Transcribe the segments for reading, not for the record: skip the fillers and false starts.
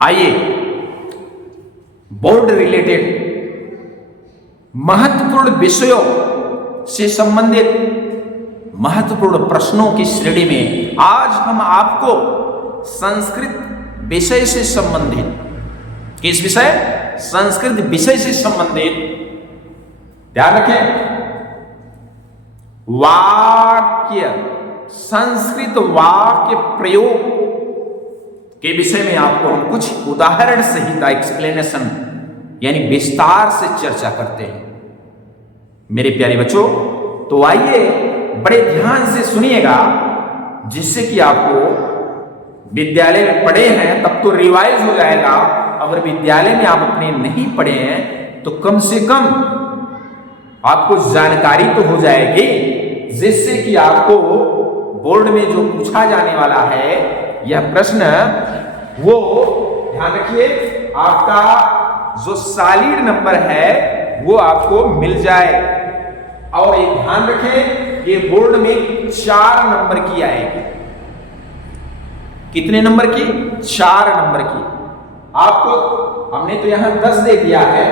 आइए board related महत्वपूर्ण विषयों से संबंधित महत्वपूर्ण प्रश्नों की श्रेणी में आज हम आपको संस्कृत विषय से संबंधित किस विषय संस्कृत विषय से संबंधित ध्यान रखें वाक्य संस्कृत वाक्य प्रयोग के विषय में आपको हम कुछ उदाहरण सहित एक्सप्लेनेशन यानी विस्तार से चर्चा करते हैं मेरे प्यारे बच्चों। तो आइए बड़े ध्यान से सुनिएगा जिससे कि आपको विद्यालय में पढ़े हैं तब तो रिवाइज हो जाएगा, अगर विद्यालय में आप अपने नहीं पढ़े हैं तो कम से कम आपको जानकारी तो हो जाएगी, जिससे कि आपको बोर्ड में जो पूछा जाने वाला है यह प्रश्न वो ध्यान रखिए आपका जो सॉलिड नंबर है वो आपको मिल जाए। और ये ध्यान रखें ये बोर्ड में 4 नंबर की आएगी। कितने नंबर की? 4 नंबर की। आपको हमने तो यहां 10 दे दिया है,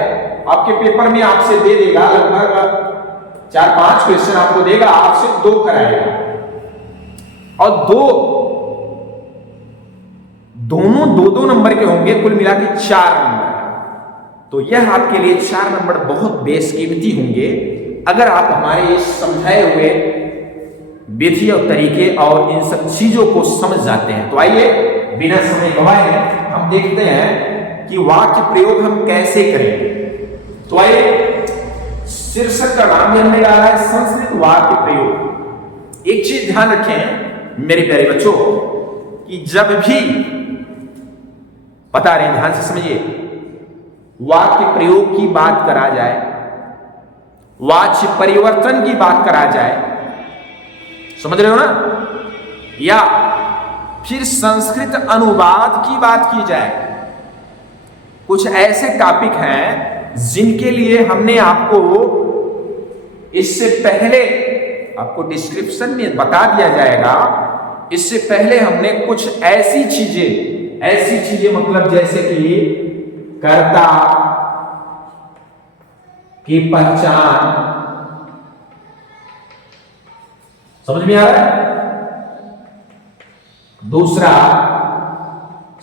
आपके पेपर में आपसे दे देगा लगभग 4-5 क्वेश्चन आपको देगा, आपसे 2 कराएगा और दोनों 2-2 नंबर के होंगे, कुल मिला के 4 नंबर। तो यह आपके लिए 4 नंबर बहुत बेशकीमती होंगे अगर आप हमारे इस समझाए हुए विधि और तरीके और इन सब चीजों को समझ जाते हैं। तो आइए बिना समय गवाए हम देखते हैं कि वाक्य प्रयोग हम कैसे करेंगे। तो आइए शीर्षक का नाम भी हमने डाला है संस्कृत वाक्य प्रयोग। एक चीज ध्यान रखें मेरे प्यारे बच्चों कि जब भी बता रहे हैं ध्यान से समझिए, वाक्य प्रयोग की बात करा जाए, वाच्य परिवर्तन की बात करा जाए, समझ रहे हो ना, या फिर संस्कृत अनुवाद की बात की जाए, कुछ ऐसे टॉपिक हैं जिनके लिए हमने आपको इससे पहले आपको डिस्क्रिप्शन में बता दिया जाएगा। इससे पहले हमने कुछ ऐसी चीजें मतलब जैसे कि कर्ता की पहचान, समझ में आ रहा है? दूसरा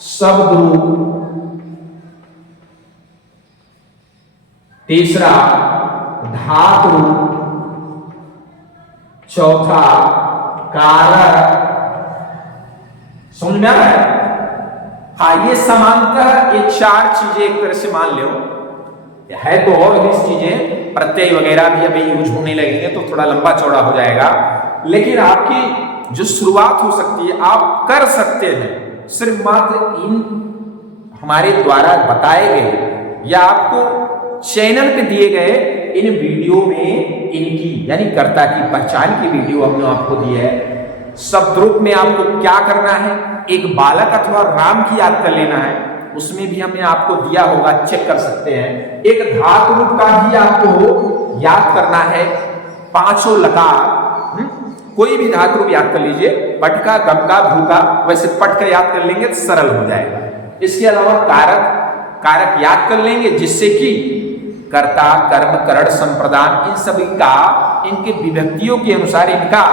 शब्द रूप, तीसरा धातु रूप, चौथा कारक, समझ में आ रहा है? हाँ, ये समानतः ये 4 चीजें एक तरह से मान लो है, तो और भी चीजें प्रत्यय वगैरह भी अभी यूज होने लगेंगे तो थोड़ा लंबा चौड़ा हो जाएगा, लेकिन आपकी जो शुरुआत हो सकती है आप कर सकते हैं सिर्फ मात्र इन हमारे द्वारा बताए गए या आपको चैनल पे दिए गए इन वीडियो में इनकी यानी कर्ता की पहचान की वीडियो हमने आपको दी है। शब्द रूप में आपको क्या करना है, एक बालक अथवा राम की याद कर लेना है, उसमें भी हमने आपको दिया होगा, चेक कर सकते हैं। एक धातु रूप का भी आपको याद करना है, 5 लकार, कोई भी धातु रूप याद कर लीजिए, पटका, गमका, भूका, वैसे पट कर याद कर लेंगे तो सरल हो जाएगा। इसके अलावा कारक याद कर लेंगे जिससे कि कर्ता, कर्म, करण, संप्रदान इन सभी का इनके विभक्तियों के अनुसार इनका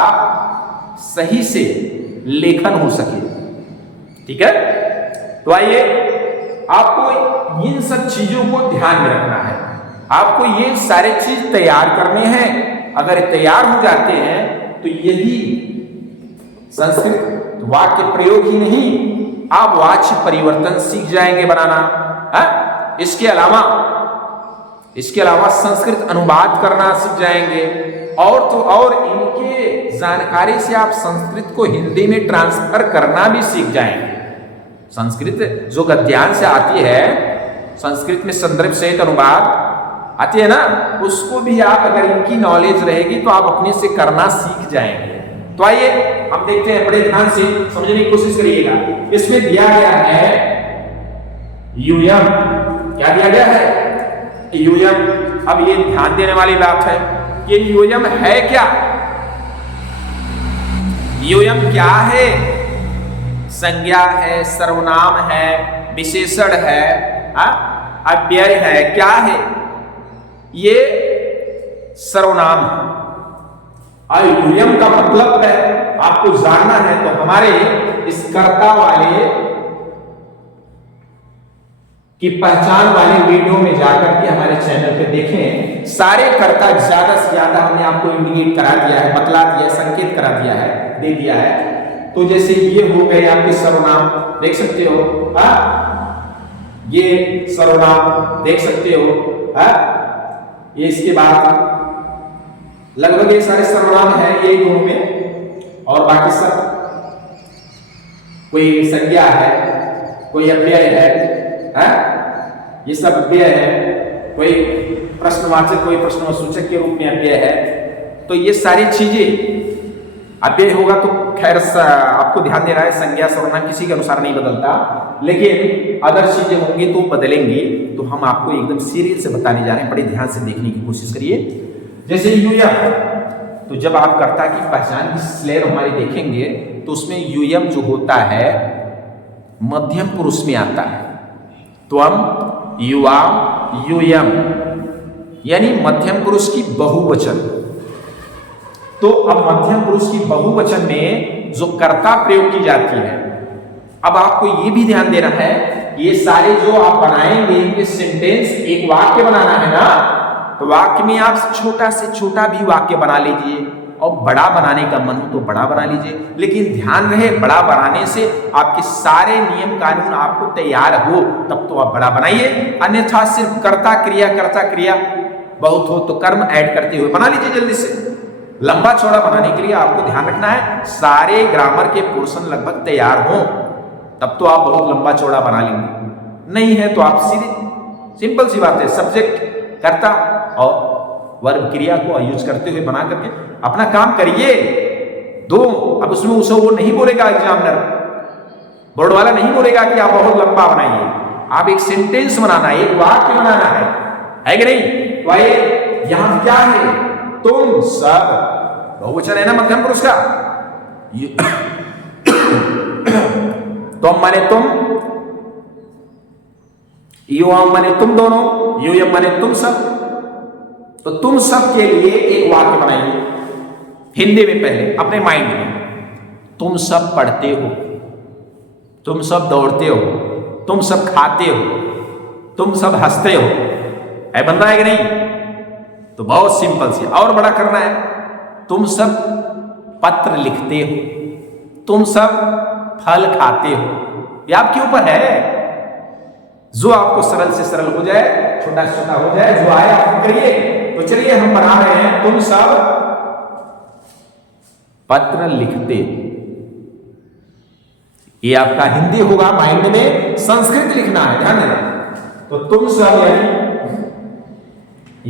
सही से लेखन हो सके। ठीक है, तो आइए आपको इन सब चीजों को ध्यान में रखना है, आपको ये सारे चीज तैयार करने हैं। अगर तैयार हो जाते हैं तो यही संस्कृत वाक्य प्रयोग ही नहीं, आप वाच्य परिवर्तन सीख जाएंगे बनाना है? इसके अलावा संस्कृत अनुवाद करना सीख जाएंगे और तो और इनके जानकारी से आप संस्कृत को हिंदी में ट्रांसफर करना भी सीख जाएंगे। संस्कृत जो गद्यांश से आती है, संस्कृत में संदर्भ सहित अनुवाद आती है ना, उसको भी आप अगर इनकी नॉलेज रहेगी तो आप अपने से करना सीख जाएंगे। तो आइए हम देखते हैं, बड़े ध्यान से समझने की कोशिश करिएगा। इसमें दिया गया है यूयम, क्या दिया गया है? यूयम। अब ये ध्यान देने वाली बात है कि यूयम है क्या? यूयम क्या है? संज्ञा है, सर्वनाम है, विशेषण है, अव्यय है, क्या है? ये सर्वनाम है। और यूयम का मतलब है, आपको जानना है तो हमारे इस कर्ता वाले की पहचान वाले वीडियो में जाकर के हमारे चैनल पे देखें। सारे कर्ता ज्यादा से ज्यादा हमने आपको इंडिकेट करा दिया है, बतला दिया है, संकेत करा दिया है, दे दिया है। तो जैसे ये हो गए आपके सर्वनाम, देख सकते हो, ये सर्वनाम देख सकते हो, ये इसके बाद लगभग ये सारे सर्वनाम है ये दोनों में, और बाकी सब कोई संज्ञा है, कोई अव्यय है, ये सब अव्यय है, कोई प्रश्नवाचक, कोई प्रश्नसूचक के रूप में अव्यय है। तो ये सारी चीजें अव्यय होगा तो खैर आपको ध्यान देना है, संज्ञा सर्वनाम किसी के अनुसार नहीं बदलता, लेकिन अदर चीजें होंगी तो बदलेंगी। तो हम आपको एकदम सीरियल से बताने जा रहे हैं, बड़े ध्यान से देखने की कोशिश करिए। जैसे यूयम, तो जब आप कर्ता की पहचान की स्लेर हमारी देखेंगे तो उसमें यूयम जो होता है मध्यम पुरुष में आता है। त्वम, युवाम, यूयम, यानी मध्यम पुरुष की बहुवचन। तो अब मध्यम पुरुष की बहुवचन में जो कर्ता प्रयोग की जाती है, अब आपको ये भी ध्यान देना है, ये सारे जो आप बनाएंगे इनके सेंटेंस, एक वाक्य बनाना है ना, तो वाक्य में आप छोटा से छोटा भी वाक्य बना लीजिए, और बड़ा बनाने का मन हो तो बड़ा बना लीजिए, लेकिन ध्यान रहे बड़ा बनाने से आपके सारे नियम कानून आपको तैयार हो तब तो आप बड़ा बनाइए, अन्यथा सिर्फ कर्ता क्रिया बहुत हो तो कर्म ऐड करते हुए बना लीजिए जल्दी से। लंबा चौड़ा बनाने के लिए आपको ध्यान रखना है सारे ग्रामर के पोर्शन लगभग तैयार हो तब तो आप बहुत लंबा चौड़ा बना लेंगे, नहीं है तो आप सीधे सिंपल सी बात है, सब्जेक्ट कर्ता और वर्ब क्रिया को यूज करते हुए बना करके अपना काम करिए। दो अब उसमें उसे वो नहीं बोलेगा, एग्जामिनर बोर्ड वाला नहीं बोलेगा कि आप बहुत लंबा बनाइए, आप एक सेंटेंस बनाना है, एक वाक्य बनाना है कि नहीं? तो आइए यहां क्या है, तुम सब, बहुवचन है ना मध्यम पुरुष का, तुम माने तुम, युवाम माने तुम दोनों, यूयम माने तुम सब। तो तुम सब के लिए एक वाक्य बनाइए हिंदी में पहले अपने माइंड में। तुम सब पढ़ते हो, तुम सब दौड़ते हो, तुम सब खाते हो, तुम सब हंसते हो, है बन रहा है कि नहीं? तो बहुत सिंपल सी, और बड़ा करना है, तुम सब पत्र लिखते हो, तुम सब फल खाते हो। ये आपके ऊपर है, जो आपको सरल से सरल हो जाए, छोटा से छोटा हो जाए, जो आए आप करिए। तो चलिए हम बना रहे हैं, तुम सब पत्र लिखते। ये आपका हिंदी होगा, माइंड में संस्कृत लिखना है, ध्यान देना। तो तुम सब यानी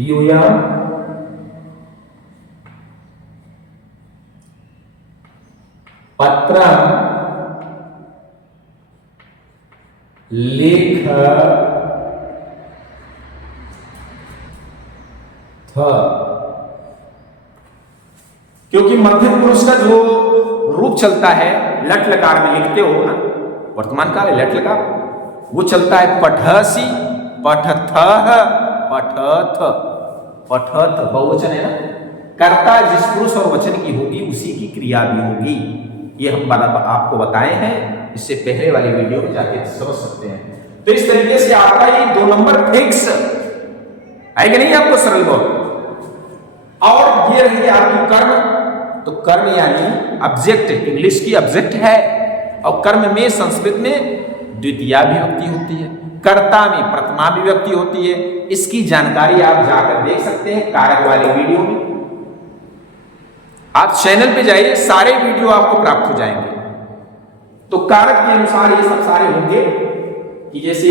यूयम पत्र लिख क्योंकि मध्यम पुरुष का जो रूप चलता है लट लकार में लिखते हो ना, वर्तमान काल है लट लकार, वो चलता है पठसी, पठथ, पठथ, पठथ, बहुवचन है ना, कर्ता जिस पुरुष और वचन की होगी उसी की क्रिया भी होगी। ये हम आपको बताए हैं, इससे पहले वाले वीडियो में जाके समझ सकते हैं। तो इस तरीके से आपका ये 2 नंबर फिक्स है कि नहीं, आपको सरल बहुत। और ये रही आपकी कर्म, तो कर्म यानी ऑब्जेक्ट, इंग्लिश की ऑब्जेक्ट है, और कर्म में संस्कृत में द्वितीया विभक्ति होती है, कर्ता में प्रथमा विभक्ति होती है। इसकी जानकारी आप जाकर देख सकते हैं कारक वाले वीडियो में। आप चैनल पे जाइए, सारे वीडियो आपको प्राप्त हो जाएंगे। तो कारक के अनुसार ये सब सारे होंगे कि जैसे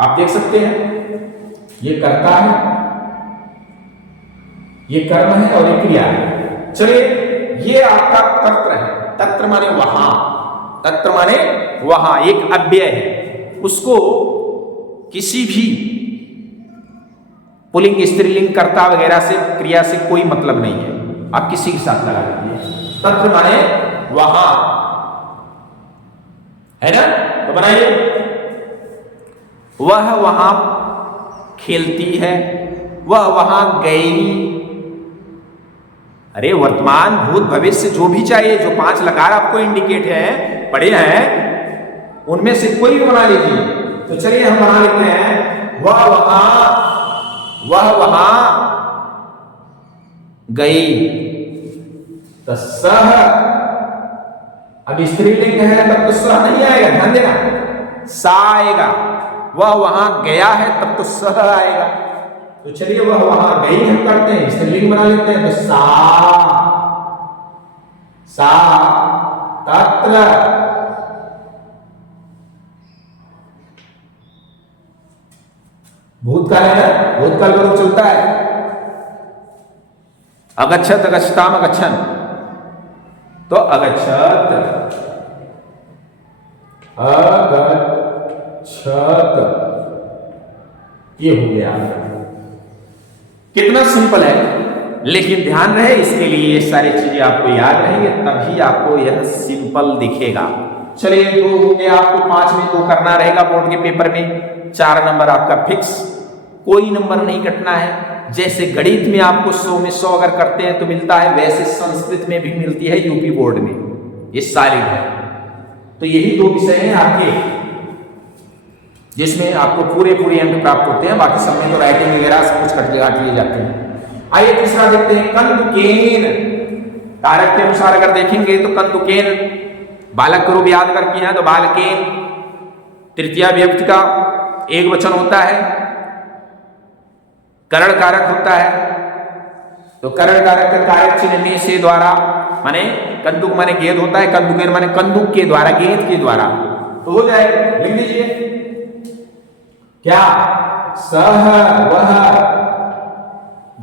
आप देख सकते हैं ये कर्ता है, ये कर्म है और ये क्रिया है। चलिए ये आपका तत्र है, तत्र माने वहां, तत्र माने वहां, एक अव्यय है, उसको किसी भी पुल्लिंग स्त्रीलिंग कर्ता वगैरह से क्रिया से कोई मतलब नहीं है, आप किसी के साथ लगा लीजिए। तत्र माने वहां, है ना? तो बनाइए, वह वहां खेलती है, वह वहां गई। अरे वर्तमान भूत भविष्य जो भी चाहिए, जो 5 लकार आपको इंडिकेट है, पढ़े हैं, उनमें से कोई भी बना लीजिए। तो चलिए हम बना लेते हैं, वह वहां गई। तो सह, अब स्त्रीलिंग है तब तो सह नहीं आएगा, ध्यान देना, सा आएगा। वह वहां गया है तब तो सह आएगा। तो चलिए वह वहां गई हम करते हैं, स्त्रीलिंग बना लेते हैं। तो सा तत्र, भूतकाल है, भूतकाल का रूप चलता है। अगच्छत अगच्छताम अगच्छन, तो अगच्छत अगच्छत, ये हो गया। कितना सिंपल है, लेकिन ध्यान रहे इसके लिए ये सारी चीजें आपको याद रहेंगे, तभी आपको यह सिंपल दिखेगा। चलिए 2 हो गया, आपको 5 में 2 करना रहेगा बोर्ड के पेपर में। 4 नंबर आपका फिक्स, कोई नंबर नहीं कटना है। जैसे गणित में आपको 100 में 100 अगर करते हैं तो मिलता है, वैसे संस्कृत में भी मिलती है यूपी बोर्ड में, ये सॉलिड है। तो यही 2 विषय हैं आपके जिसमें आपको पूरे अंक प्राप्त होते हैं। बाकी सब में तो राइटिंग वगैरह सब कुछ काट लिए जाते हैं। आइए तीसरा देखते हैं, कंदुकेन। कारक के अनुसार अगर देखेंगे तो कंदुकेन बालक के रूप याद करके हैं, तो बालकेन तृतीया विभक्ति का एक वचन होता है, करण कारक होता है। तो करण कारक का कारक चिन्ह में से द्वारा, माने कंदुक माने गेंद होता है, कंदुकेन माने कंदुक के द्वारा, गेंद के द्वारा। तो हो जाएगा, लिख लीजिए क्या, सह वह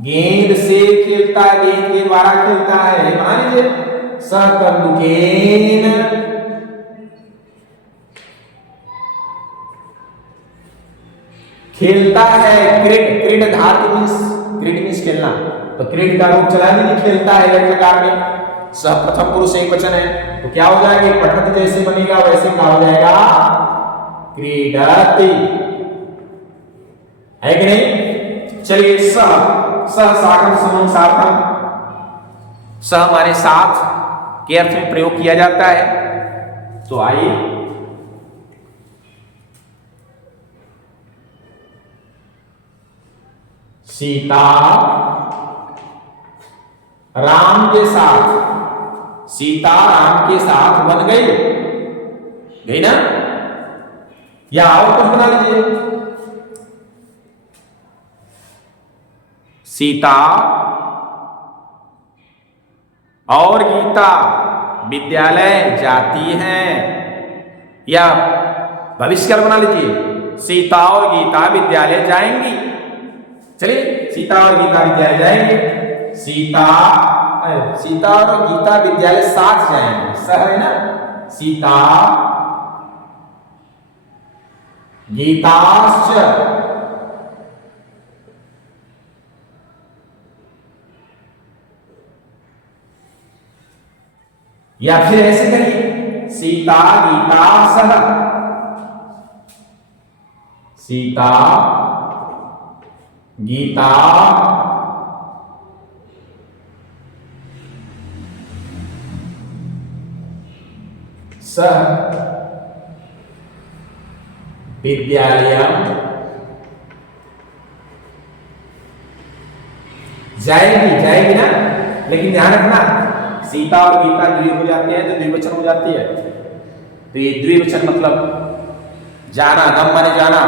गेंद से खेलता है, गेंद के द्वारा खेलता है, ये मान लीजिए। सह कंदुकेन खेलता है, क्रीड धातु मीन्स खेलना, तो क्रीड का रूप चला दीजिए, खेलता है लकार में। सह प्रथम पुरुष एक वचन है, तो क्या हो जाएगा, पठत जैसे बनेगा वैसे क्या हो जाएगा, क्रीडति, है कि नहीं? चलिए सह साकम समम सार्थम, सह माने साथ के अर्थ में प्रयोग किया जाता है। तो आइए सीता राम के साथ, सीता राम के साथ बन गई ना? या और कुछ बना लीजिए, सीता और गीता विद्यालय जाती हैं, या भविष्यकाल बना लीजिए, सीता और गीता विद्यालय जाएंगी। चलिए सीता और गीता विद्यालय जाएंगे, सीता और गीता विद्यालय साथ जाएंगे, सह है ना, सीता गीताश्च, या फिर ऐसे करिए, सीता गीता सह, सीता गीता सह विद्यालय जाएगी ना। लेकिन ध्यान रखना, सीता और गीता द्वि हो जाते हैं तो द्विवचन हो जाती है, तो ये द्विवचन मतलब जाना, गम माने जाना,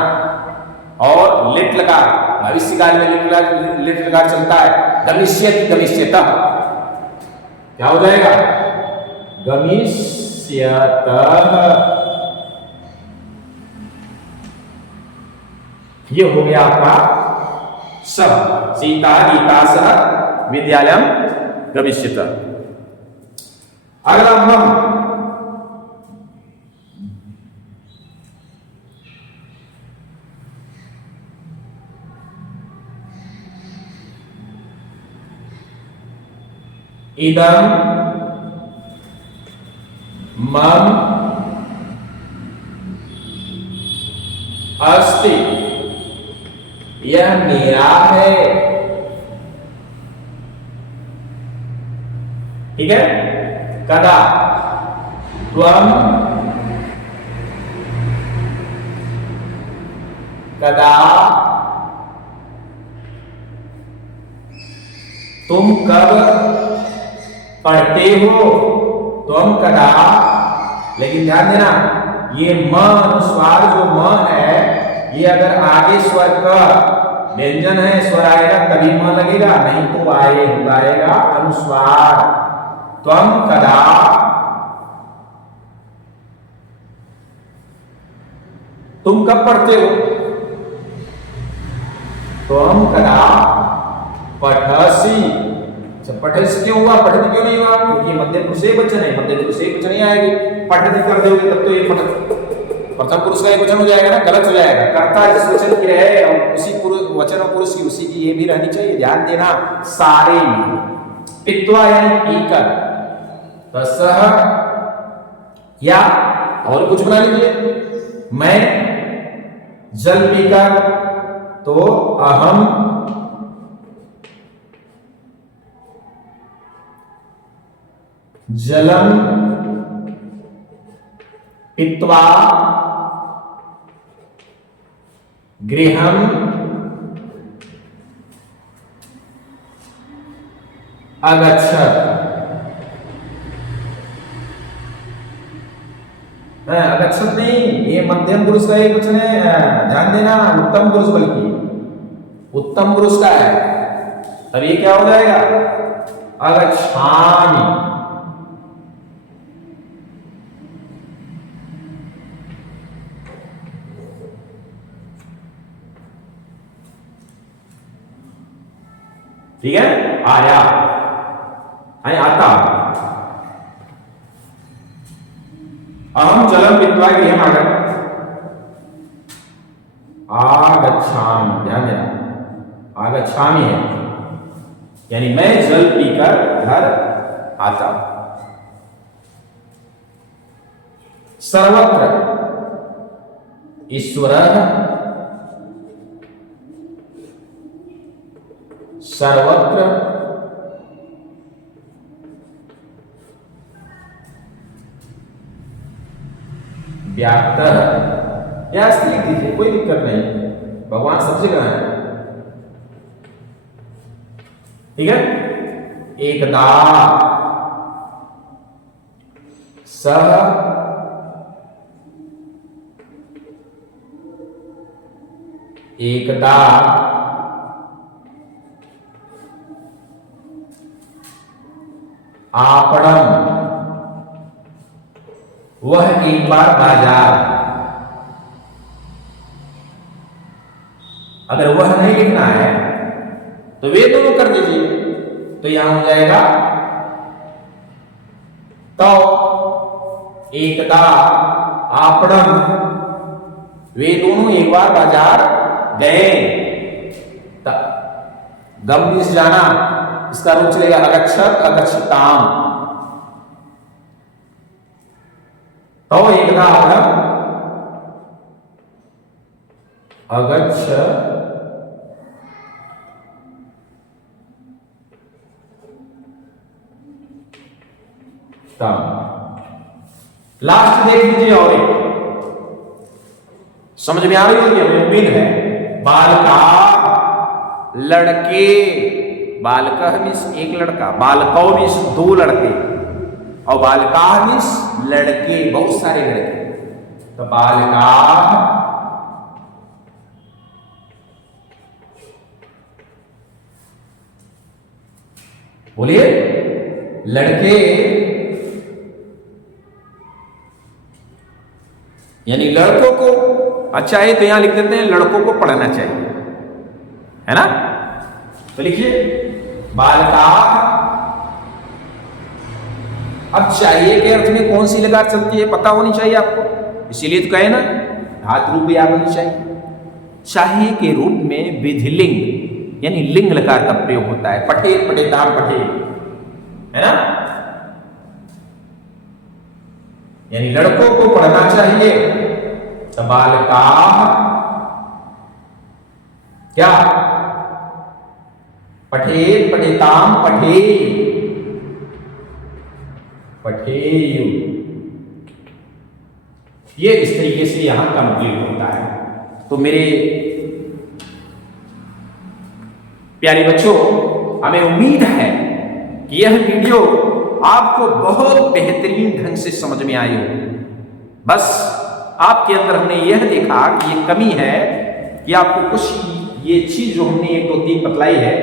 और लिट लकार भविष्य काल में लिट लकार चलता है, गमिष्यति गमिष्यतः, क्या हो जाएगा, गमिष्यतः। ये हो गया आपका सब, सीता गीता सह विद्यालयम गमिष्यतः। अगला हम इदम मम अस्ति, यह मेरा है। ठीक है। कदा त्वम, कदा तुम कब पढ़ते हो, तुम कदा। लेकिन ध्यान देना, ये म अनुस्वार जो म है, ये अगर आगे स्वर का व्यंजन है, स्वर आएगा तभी म लगेगा, नहीं तो आएगा अनुस्वार। त्वम कदा, तुम कब पढ़ते हो, त्वम कदा पठसि। पठस क्यों हुआ, पठन क्यों नहीं हुआ, क्योंकि मध्यम पुरुष एकवचन है, मध्यम पुरुष एकवचन नहीं आएगी। पठन कर दोगे तब तो ये प्रथम पुरुष का एकवचन हो जाएगा ना, गलत हो जाएगा। कर्ता जिस वचन की रहे और उसी वचन और पुरुष की उसी की ये भी रहनी चाहिए, ध्यान देना। सारे पित्वा यानी पीकर, तसह या और कुछ बना लीजिए, मैं जल पीकर, तो अहम जलम पीत्वा गृहम अगच्छत्। अगच्छत् नहीं, ये मध्यम पुरुष का एक वचन है, ध्यान देना। उत्तम पुरुष, बल्कि उत्तम पुरुष का है, अब ये क्या हो जाएगा, अगच्छामि। ठीक है, आया, आता। अहम जलम पीत्वा गृहम आगच्छामि, ध्यान देना, आगच्छामि है, यानी मैं जल पीकर घर आता। सर्वत्र ईश्वरः, सर्वत्र व्याप्तः, या लिख दीजिए, कोई दिक्कत नहीं, भगवान सब जगह है। ठीक है। एकदा सह एकदा आपणम, वह एक बार बाजार। अगर वह नहीं लिखना है तो वे दोनों कर दीजिए, तो यहां हो जाएगा तो एकदा आपणम, वे दोनों एक बार बाजार गए। गम से जाना, इसका रूप चलेगा अगच्छत, अगच्छताम। तो एकदा आपणम अगच्छ लास्ट देख लीजिए, और एक समझ में आ रही होगी, हमें उम्मीद है। बालका, लड़के, बालका मीन्स एक लड़का, बालकौ मीन्स दो लड़के, और बालका मीन्स लड़के, बहुत सारे लड़के। तो बालका बोलिए, लड़के यानी लड़कों को, अच्छा है तो यहां लिख देते हैं लड़कों को पढ़ना चाहिए, है ना। तो लिखिए बालका। अब चाहिए के अर्थ में कौन सी लकार चलती है पता होनी चाहिए आपको, इसीलिए तो कहे ना धातु रूप याद होनी चाहिए। चाहिए के रूप में विधिलिंग यानी लिंग लकार का प्रयोग होता है, पठे, पठेताम, पठे, है ना। यानी लड़कों को पढ़ना चाहिए। तो बालका क्या? पठेत, पठेताम, पठेय, पठेय, ये इस तरीके से यहां कंप्लीट होता है। तो मेरे प्यारे बच्चों, हमें उम्मीद है कि यह वीडियो आपको बहुत बेहतरीन ढंग से समझ में आई हो। बस आपके अंदर हमने यह देखा कि ये कमी है कि आपको कुछ ये चीज जो हमने 1 2 3 बतलाई है,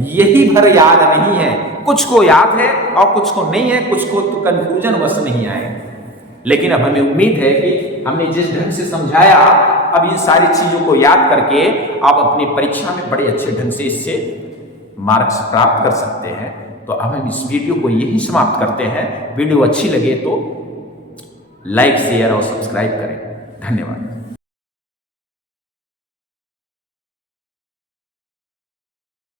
यही भर याद नहीं है। कुछ को याद है और कुछ को नहीं है, कुछ को तो कंफ्यूजन बस नहीं आए। लेकिन अब हमें उम्मीद है कि हमने जिस ढंग से समझाया, अब इन सारी चीजों को याद करके आप अपनी परीक्षा में बड़े अच्छे ढंग से इससे मार्क्स प्राप्त कर सकते हैं। तो अब हम इस वीडियो को यही समाप्त करते हैं। वीडियो अच्छी लगे तो लाइक, शेयर और सब्सक्राइब करें। धन्यवाद।